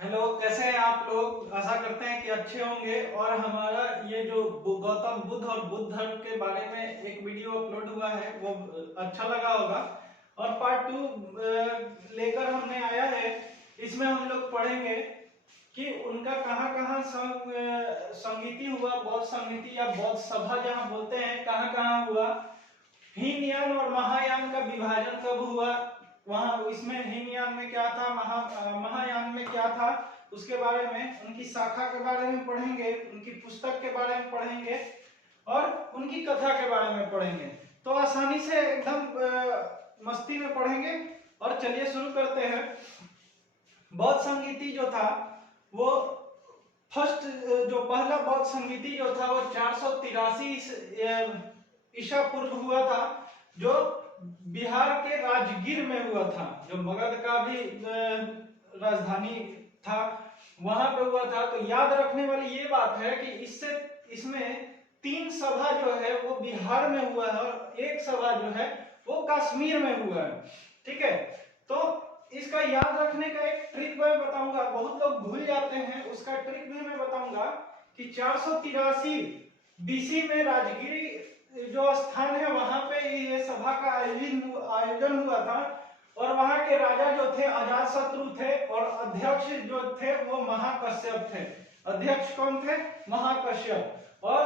Hello, कैसे हैं आप लोग। आशा करते हैं कि अच्छे होंगे। और हमारा ये जो गौतम बुद्ध और बुद्ध धर्म के बारे में एक वीडियो अपलोड हुआ है वो अच्छा लगा होगा। और पार्ट 2 लेकर हमने आया है। इसमें हम लोग पढ़ेंगे कि उनका कहाँ कहाँ संगीति हुआ, बौद्ध संगीति या बौद्ध सभा जहाँ बोलते हैं, कहाँ कहाँ हुआ। हीनयान और महायान का विभाजन कब हुआ, वहां इसमें हीनयान में क्या था, महायान में क्या था, उसके बारे में, उनकी शाखा के बारे में पढ़ेंगे, उनकी पुस्तक के बारे में पढ़ेंगे और उनकी कथा के बारे में पढ़ेंगे। तो आसानी से एकदम मस्ती में पढ़ेंगे। और चलिए शुरू करते हैं। बौद्ध संगीति जो था वो फर्स्ट, जो पहला बौद्ध संगीति जो था वो 483 ईसा पूर्व हुआ था, जो बिहार के राजगीर में हुआ था, जो मगध का भी राजधानी था, वहां पे हुआ था। तो याद रखने वाली ये बात है कि इसमें 3 सभा जो है वो बिहार में हुआ है और 1 सभा जो है वो कश्मीर में हुआ है। ठीक है, तो इसका याद रखने का एक ट्रिक मैं बताऊंगा, बहुत लोग भूल जाते हैं, उसका ट्रिक भी मैं बताऊंगा कि 483 बीसी में राजगिरी जो स्थान है वहां पे ये सभा का आयोजन हुआ था। और वहां के राजा जो थे अजातशत्रु थे और अध्यक्ष जो थे वो महाकश्यप थे। अध्यक्ष कौन थे? महाकश्यप। और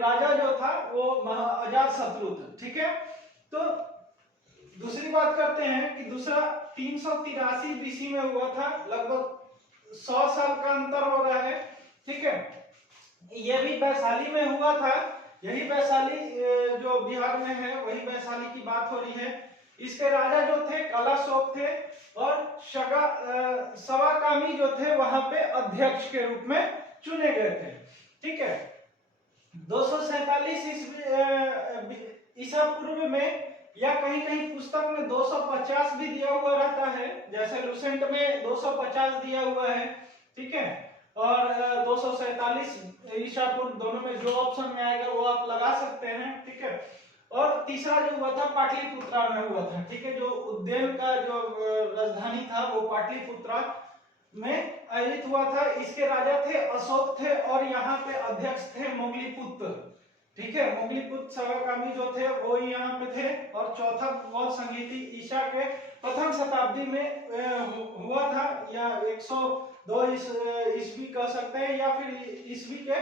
राजा जो था वो अजातशत्रु था। ठीक है, तो दूसरी बात करते हैं कि दूसरा 383 बीसी में हुआ था, लगभग 100 साल का अंतर हो रहा है। ठीक है, ये भी वैशाली में हुआ था। यही वैशाली जो बिहार में है वही वैशाली की बात हो रही है। इसके राजा जो थे कलाशोक थे और सवाकामी जो थे वहां पे अध्यक्ष के रूप में चुने गए थे। ठीक है, 247 ईसा पूर्व में या कहीं कहीं पुस्तक में 250 भी दिया हुआ रहता है, जैसे लुसेंट में 250 दिया हुआ है। ठीक है, और 247 ईसा पूर्व, दोनों में जो ऑप्शन में आएगा वो आप लगा सकते हैं। ठीक है, और तीसरा जो हुआ था पाटलिपुत्रा में हुआ था। ठीक है, जो उज्जैन का जो राजधानी था वो पाटलिपुत्रा में आयोजित हुआ था। इसके राजा थे अशोक थे और यहाँ पे अध्यक्ष थे मोगलीपुत्र। ठीक है, मोगलीपुत्र सवाकामी जो थे वो यहाँ पे थे। और चौथा बौद्ध संगीति ईसा के प्रथम शताब्दी में हुआ था, या 102 ईस्वी कह सकते हैं, या फिर ईस्वी के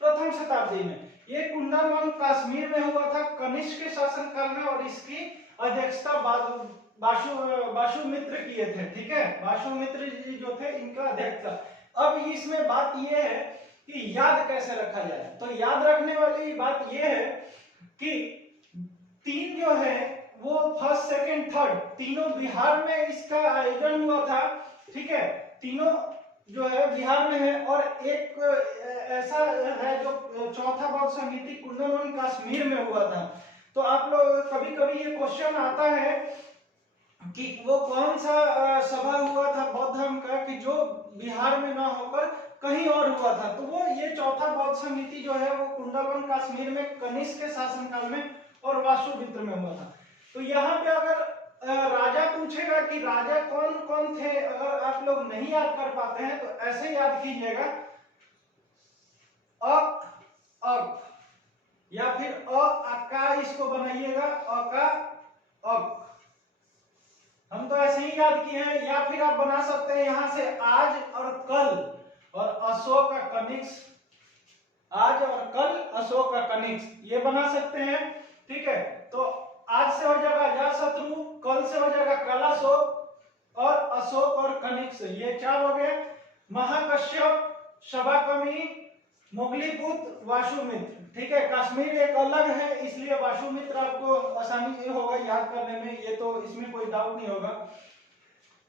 प्रथम शताब्दी में। ये कुंडलवन कश्मीर में हुआ था कनिष्क के शासनकाल में और इसकी अध्यक्षता वासुमित्र किए थे। ठीक है, वासुमित्र जी जो थे इनका अध्यक्ष था। अब इसमें बात यह है कि याद कैसे रखा जाए। तो याद रखने वाली बात यह है कि 3 जो है वो फर्स्ट सेकंड थर्ड तीनों बिहार में इसका आयोजन हुआ था। ठीक है, तीनों जो है बिहार में है। और एक ऐसा है जो चौथा बौद्ध संगीति कुंडलवन कश्मीर में हुआ था। तो आप लोग कभी कभी ये क्वेश्चन आता है कि वो कौन सा सभा हुआ था बौद्ध धर्म का कि जो बिहार में ना होकर कहीं और हुआ था। तो वो ये चौथा बौद्ध समिति जो है वो कुंडलवन कश्मीर में कनिष्क के शासनकाल में और वासुमित्र में हुआ था। तो यहाँ पे अगर राजा पूछेगा कि राजा कौन कौन थे, अगर आप लोग नहीं याद कर पाते हैं तो ऐसे याद कीजिएगा, अक, या फिर अका इसको बनाइएगा, अका अक। हम तो ऐसे ही याद किए हैं, या फिर आप बना सकते हैं यहां से आज और कल, और अशोक का कनिष्क, आज और कल अशोक का कनिष्क, ये बना सकते हैं। ठीक है, तो आज से हो जाएगा अजातशत्रु, कल से हो जाएगा कलाशोक और अशोक और कनिष्क, ये 4 हो गए। महाकश्यप, सवाकामी, मोगलीपुत्र, वासुमित्र। ठीक है, कश्मीर एक अलग है इसलिए वासुमित्र आपको आसानी से होगा याद करने में, ये तो इसमें कोई डाउट नहीं होगा।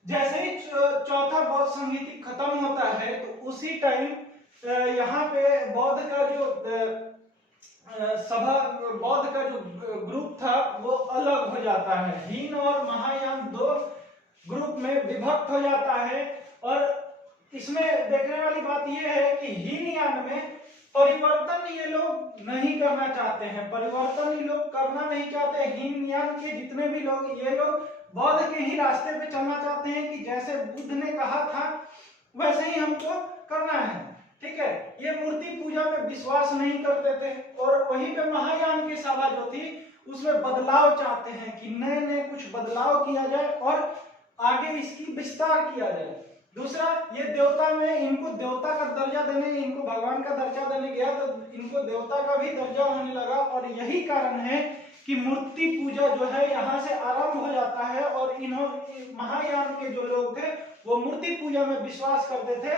जैसे ही चौथा बौद्ध संगीति खत्म होता है तो उसी टाइम यहाँ पे बौद्ध का जो सभा, बौद्ध का जो ग्रुप था वो अलग हो जाता है। हीन और महायान 2 ग्रुप में विभक्त हो जाता है। और इसमें देखने वाली बात यह है कि हीनयान में परिवर्तन ये लोग नहीं करना चाहते हैं, परिवर्तन ये लोग करना नहीं चाहते। हीनयान के जितने भी लोग, ये लोग बौद्ध के ही रास्ते पे चलना चाहते हैं कि जैसे बुद्ध ने कहा था वैसे ही हमको करना है। ठीक है, ये मूर्ति पूजा में विश्वास नहीं करते थे और वहीं पे महायान की सभा जो थी उसमें बदलाव चाहते हैं कि नए नए कुछ बदलाव किया जाए और आगे इसकी विस्तार किया जाए। दूसरा, ये देवता में इनको देवता का दर्जा देने, इनको भगवान का दर्जा देने गया तो इनको देवता का भी दर्जा होने लगा और यही कारण है कि मूर्ति पूजा जो है यहाँ से आरंभ हो जाता है। और इन्होंने महायान के जो लोग थे वो मूर्ति पूजा में विश्वास करते थे,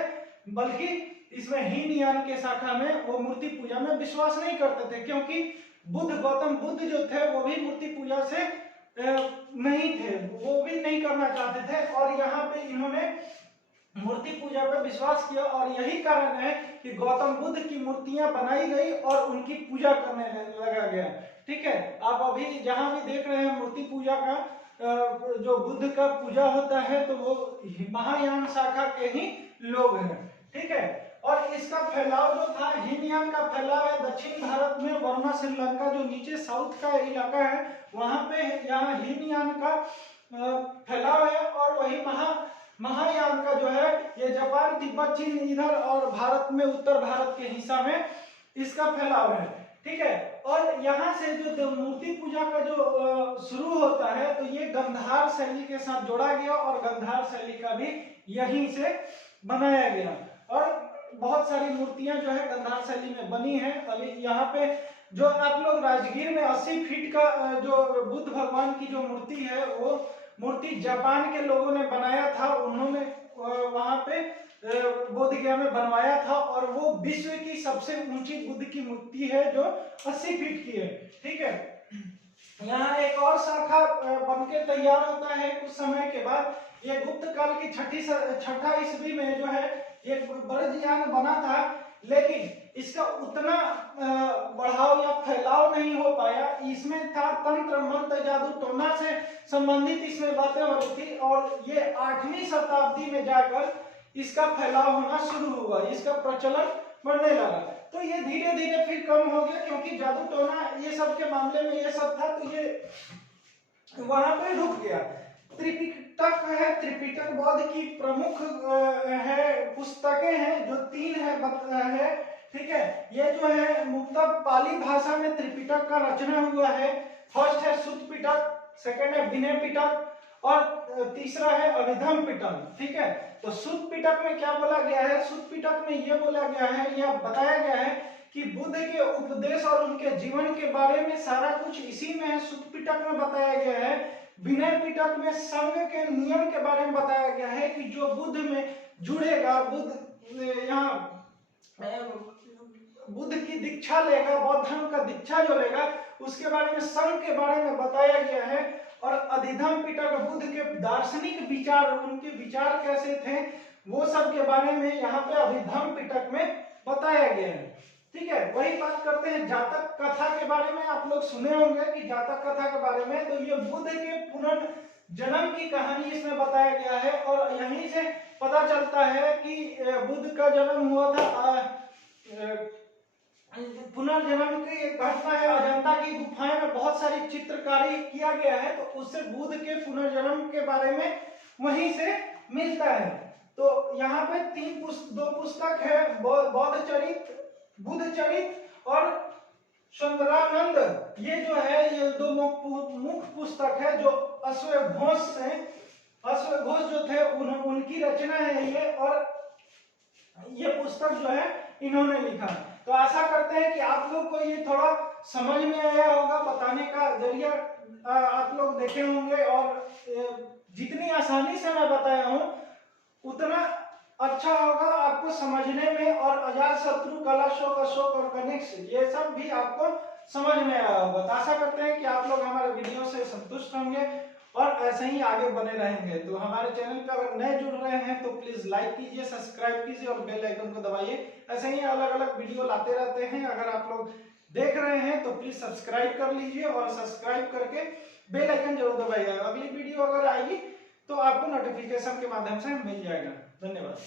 बल्कि इसमें हीनयान के शाखा में वो मूर्ति पूजा में विश्वास नहीं करते थे, क्योंकि गौतम बुद्ध जो थे वो भी मूर्ति पूजा से नहीं थे, वो भी नहीं करना चाहते थे और यहाँ पे इन्होंने मूर्ति पूजा पर विश्वास किया और यही कारण है कि गौतम बुद्ध की मूर्तियां बनाई गई और उनकी पूजा करने लगा गया। ठीक है, आप अभी जहां भी देख रहे हैं मूर्ति पूजा का जो बुद्ध का पूजा होता है तो वो महायान शाखा के ही लोग हैं। ठीक है, और इसका फैलाव जो था, हीनयान का फैलाव है दक्षिण भारत में, वर्मा श्रीलंका जो नीचे साउथ का इलाका है वहां पे यहाँ हीनयान का फैलाव है और वही महायान का जो है ये जापान, तिब्बत, चीन इधर और भारत में उत्तर भारत के हिस्सा में इसका फैलाव है। ठीक है, और यहाँ से जो मूर्ति पूजा का जो शुरू होता है तो ये गंधार शैली के साथ जोड़ा गया और गंधार शैली का भी यहीं से बनाया गया और बहुत सारी मूर्तियां जो है गंधार शैली में बनी है। अभी यहाँ पे जो आप लोग राजगीर में 80 फीट का जो बुद्ध भगवान की जो मूर्ति है वो मूर्ति जापान के लोगों ने बनाया था, उन्होंने वहां पे बोधगया में बनवाया था और वो विश्व की सबसे ऊंची बुद्ध की मूर्ति है जो 80 फीट की है। ठीक है, यहाँ एक और शाखा बनके तैयार होता है कुछ समय के बाद। ये गुप्त काल की छठा ईस्वी में जो है एक ब्रजयान बना था, लेकिन इसका उतना बढ़ाव या फैलाव नहीं हो पाया। इसमें था तंत्र मंत्र जादू टोना से संबंधित इसमें बातें हो रही थी और ये 8वीं शताब्दी में जाकर इसका फैलाव होना शुरू हुआ, इसका प्रचलन बढ़ने लगा। तो ये धीरे धीरे फिर कम हो गया क्योंकि जादू टोना ये सब के मामले में ये सब था तो ये वहां पे रुक गया। त्रिपिटक है, त्रिपिटक बौद्ध की प्रमुख है पुस्तकें हैं जो 3 है। ठीक है, ये जो है मुख्यतः पाली भाषा में त्रिपिटक का रचना हुआ है। फर्स्ट है सुत्त पिटक, सेकंड है विनय पिटक और तीसरा है अभिधम पिटक। ठीक है, तो सुत्त पिटक में क्या बोला गया है? सुत्त पिटक में ये बोला गया है, यह बताया गया है कि बुद्ध के उपदेश और उनके जीवन के बारे में सारा कुछ इसी में है, सुत्त पिटक में बताया गया है। विनय पिटक में संघ के नियम के बारे में बताया गया है कि जो बुद्ध में जुड़ेगा, बुद्ध की दीक्षा लेगा, बौद्ध धर्म का दीक्षा जो लेगा उसके बारे में संघ के बारे में बताया गया है। और अधिधम पिटक बुद्ध के दार्शनिक विचार, उनके विचार कैसे थे वो सब के बारे में यहाँ पे अभिधम पिटक में बताया गया है। ठीक है, वही बात करते हैं जातक कथा के बारे में। आप लोग सुने होंगे कि जातक कथा के बारे में, तो ये बुद्ध के पुनर्जन्म की कहानी इसमें बताया गया है और यहीं से पता चलता है कि बुद्ध का जन्म हुआ था। पुनर्जन्म की एक घटना है, अजंता की गुफाएं में बहुत सारी चित्रकारी किया गया है तो उससे बुद्ध के पुनर्जन्म के बारे में वहीं से मिलता है। तो यहाँ पे 2 पुस्तक है, बौद्ध चरित, बुद्ध चरित और सुंदरानंद। ये जो है ये 2 मुख्य पुस्तक है जो अश्वघोष जो थे उनकी रचना है ये, और ये पुस्तक जो है इन्होंने लिखा। तो आशा करते हैं कि आप लोग को ये थोड़ा समझ में आया होगा, बताने का जरिया आप लोग देखे होंगे और जितनी आसानी से मैं बताया हूँ उतना अच्छा होगा आपको समझने में। और अजातशत्रु, कला, शोक, अशोक और कनिष्क ये सब भी आपको समझ में आया होगा। तो आशा करते हैं कि आप लोग हमारे वीडियो से संतुष्ट होंगे और ऐसे ही आगे बने रहेंगे। तो हमारे चैनल पर अगर नए जुड़ रहे हैं तो प्लीज लाइक कीजिए, सब्सक्राइब कीजिए और बेल आइकन को दबाइए। ऐसे ही अलग अलग वीडियो लाते रहते हैं। अगर आप लोग देख रहे हैं तो प्लीज सब्सक्राइब कर लीजिए और सब्सक्राइब करके बेल आइकन जरूर दबाइएगा। अगली वीडियो अगर आएगी तो आपको नोटिफिकेशन के माध्यम से मिल जाएगा। धन्यवाद।